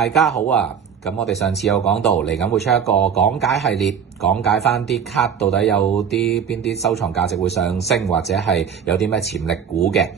大家好啊！咁我哋上次有講到嚟緊會出一個講解系列，講解翻啲卡到底有邊啲收藏價值會上升，或者係有啲咩潛力股嘅。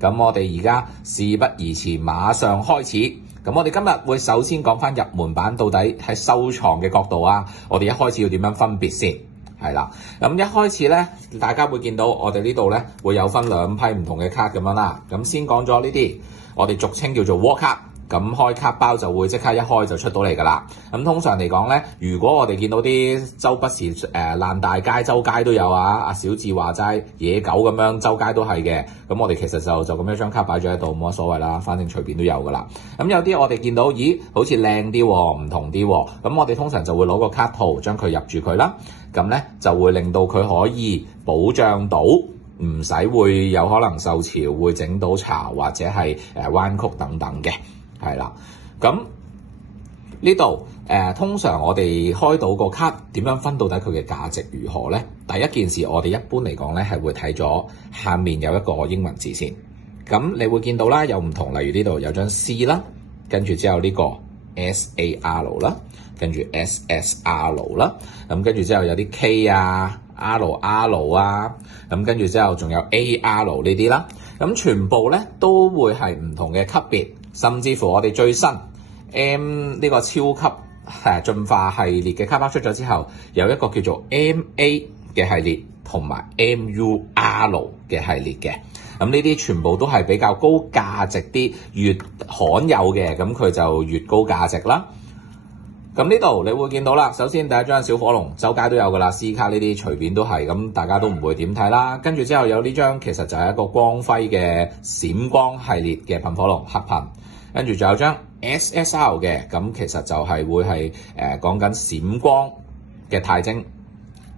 咁我哋而家事不宜遲，馬上開始。咁我哋今日會首先講翻入門版到底喺收藏嘅角度啊，我哋一開始要點樣分別先？係啦，咁一開始咧，大家會見到我哋呢度咧會有分兩批唔同嘅卡咁樣啦。咁先講咗呢啲，我哋俗稱叫做窩卡。咁開卡包就會即刻一開就出到嚟㗎啦。咁通常嚟講咧，如果我哋見到啲周不時爛大街，周街都有啊。阿小智話齋野狗咁樣，周街都係嘅。咁我哋其實就咁樣張卡擺咗喺度，冇乜所謂啦，反正隨便都有㗎啦。咁有啲我哋見到，咦，好似靚啲喎，唔同啲喎。咁我哋通常就會攞個卡套將佢入住佢啦。咁咧就會令到佢可以保障到，唔使會有可能受潮會整到巢或者係彎曲等等嘅。係啦，咁呢度通常我哋開到個卡點樣分到底佢嘅價值如何呢？第一件事我哋一般嚟講咧係會睇咗下面有一個英文字先，咁你會見到啦，有唔同，例如呢度有張 C 啦，跟住之後呢個 SAR 啦，跟住 SSR 啦，咁跟住之後有啲 K 啊、RR 啊，咁跟住之後仲有 AR 呢啲啦，咁全部咧都會係唔同嘅級別。甚至乎我哋最新 M 呢個超級進化系列嘅卡包出咗之後，有一個叫做 MA 嘅系列同埋 MUR 嘅系列嘅。咁呢啲全部都係比較高價值啲，越罕有嘅咁佢就越高價值啦。咁呢度你會見到啦，首先第一張小火龍，周街都有㗎啦 ，C 卡呢啲隨便都係，咁大家都唔會點睇啦。跟住之後有呢張其實就係一個光輝嘅閃光系列嘅噴火龍黑噴。跟住仲有張 SSR 嘅，咁其實就係會係講緊閃光嘅鈦晶，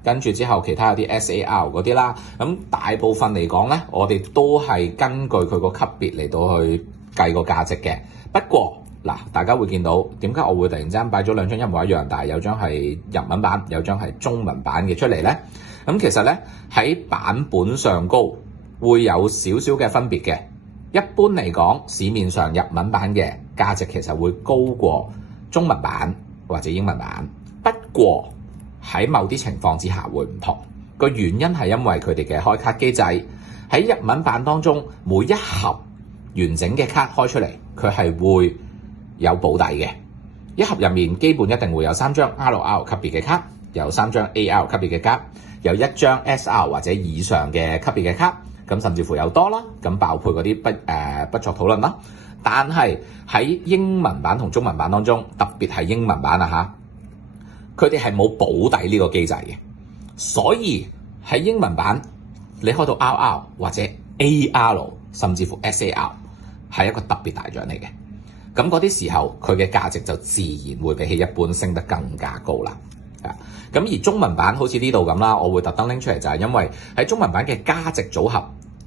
跟住之後其他有啲 SAR 嗰啲啦，咁大部分嚟講咧，我哋都係根據佢個級別嚟到去計個價值嘅。不過嗱，大家會見到點解我會突然之間擺咗兩張一模一樣，但係有張係日文版，有張係中文版嘅出嚟咧？咁其實咧喺版本上高會有少少嘅分別嘅。一般嚟講，市面上日文版嘅價值其實會高過中文版或者英文版。不過喺某啲情況之下會唔同，個原因係因為佢哋嘅開卡機制喺日文版當中，每一盒完整嘅卡開出嚟，佢係會有保底嘅。一盒入面基本一定會有3張 RR 級別嘅卡，有3張 AR 級別嘅卡，有1張 SR 或者以上嘅級別嘅卡。咁甚至乎有多啦，咁爆配嗰啲不作討論啦。但係喺英文版同中文版當中，特別係英文版啊嚇，佢哋係冇保底呢個機制嘅，所以喺英文版你開到 RR 或者 AR 甚至乎 SAR 係一個特別大獎嚟嘅。咁嗰啲時候佢嘅價值就自然會比起一般升得更加高啦。咁而中文版好似呢度咁啦，我會特登拎出嚟就係因為喺中文版嘅加值組合，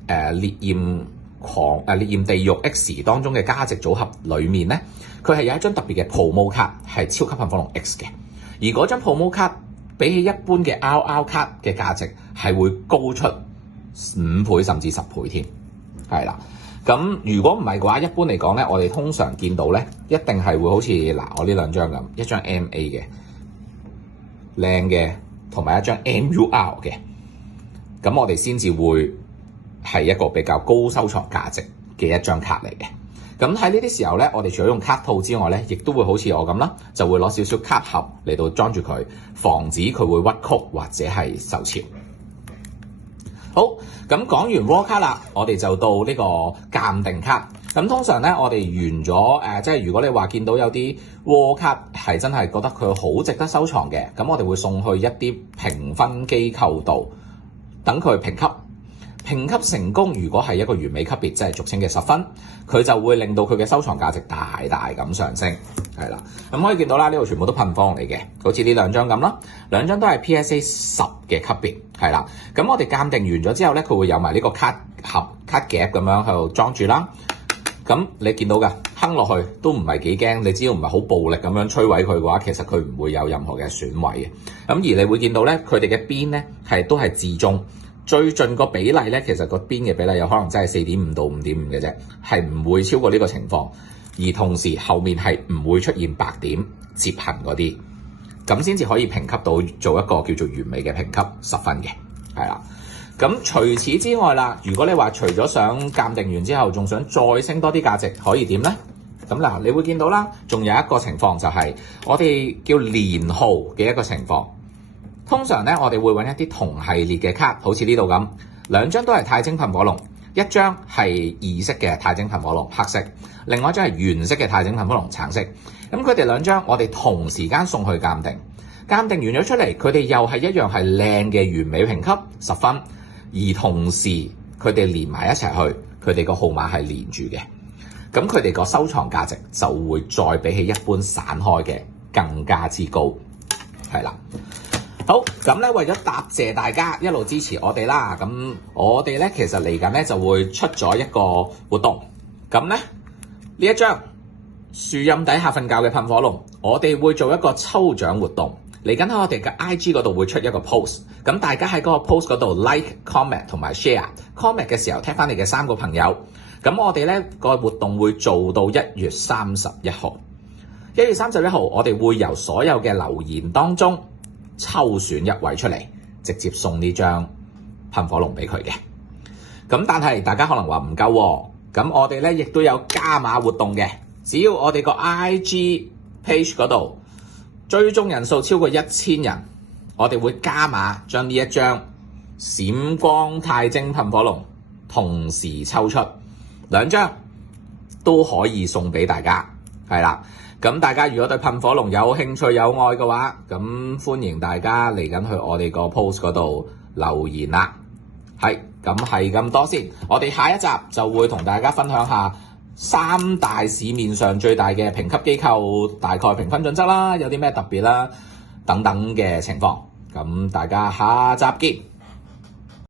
烈焰地獄 X 當中嘅加值組合裡面咧，佢係有一張特別嘅 promo 卡係超級噴火龍 X 嘅，而嗰張 promo 卡比起一般嘅 RR 卡嘅價值係會高出5倍甚至10倍添，係啦。咁如果唔係嘅話，一般嚟講咧，我哋通常見到咧，一定係會好似我呢兩張咁，一張 MA 嘅。靚嘅同埋一張 MUR 嘅，咁我哋先至會係一個比較高收藏價值嘅一張卡嚟嘅。咁喺呢啲時候咧，我哋除咗用卡套之外咧，亦都會好似我咁啦，就會攞少少卡盒嚟到裝住佢，防止佢會屈曲或者係受潮。好，咁講完窩卡啦，我哋就到呢個鑑定卡。咁通常咧，我哋完咗即係如果你話見到有啲窩卡係真係覺得佢好值得收藏嘅，咁我哋會送去一啲評分機構度等佢評級。評級成功，如果係一個完美級別，即係俗稱嘅10分，佢就會令到佢嘅收藏價值大大咁上升。係啦，咁可以見到啦，呢度全部都噴火龍嚟嘅，好似呢兩張咁啦，兩張都係 PSA 10嘅級別，係啦。咁我哋鑑定完咗之後咧，佢會有埋呢個卡盒、卡夾咁樣喺度裝住啦。咁你見到㗎，哼落去都唔係幾驚，你只要唔係好暴力咁樣摧毀佢嘅話，其實佢唔會有任何嘅損毀嘅。咁而你會見到咧，佢哋嘅邊咧都係自中，最盡個比例咧，其實個邊嘅比例有可能真係4.5到5.5嘅啫，係唔會超過呢個情況。而同時後面係唔會出現白點折痕嗰啲，咁先至可以評級到做一個叫做完美嘅評級10分嘅，係啦。咁除此之外啦，如果你話除咗想鑑定完之後，仲想再升多啲價值，可以點呢？咁嗱，你會見到啦，仲有一個情況就係我哋叫連號嘅一個情況。通常咧，我哋會揾一啲同系列嘅卡，好似呢度咁，2張都係鈦晶噴火龍，一張係異色嘅鈦晶噴火龍黑色，另外一張係原色嘅鈦晶噴火龍橙色。咁佢哋2張我哋同時間送去鑑定，鑑定完咗出嚟，佢哋又係一樣係靚嘅完美評級10分。而同時佢哋連埋一齊去，佢哋個號碼係連住嘅，咁佢哋個收藏價值就會再比起一般散開嘅更加之高，係啦。好，咁咧為咗答謝大家一路支持我哋啦，咁我哋咧其實嚟緊咧就會出咗一個活動，咁咧呢一張樹蔭底下瞓覺嘅噴火龍，我哋會做一個抽獎活動。嚟緊喺我哋嘅 IG 嗰度會出一個 post， 咁大家喺嗰個 post 嗰度 like、comment 同埋 share。comment 嘅時候踢翻你嘅3個朋友，咁我哋咧個活動會做到1月31號。1月31號我哋會由所有嘅留言當中抽選1位出嚟，直接送呢張噴火龍俾佢嘅。咁但係大家可能話唔夠喎，咁我哋咧亦都有加碼活動嘅，只要我哋個 IG page 嗰度追蹤人數超過1000人，我哋會加碼將呢一張閃光鈦晶噴火龍同時抽出2張，都可以送俾大家，係啦。咁大家如果對噴火龍有興趣有愛嘅話，咁歡迎大家嚟緊去我哋個 post 嗰度留言啦。係咁多先，我哋下一集就會同大家分享下3大市面上最大嘅評級機構大概評分準則啦，有啲咩特別啦，等等嘅情況。咁大家下集見。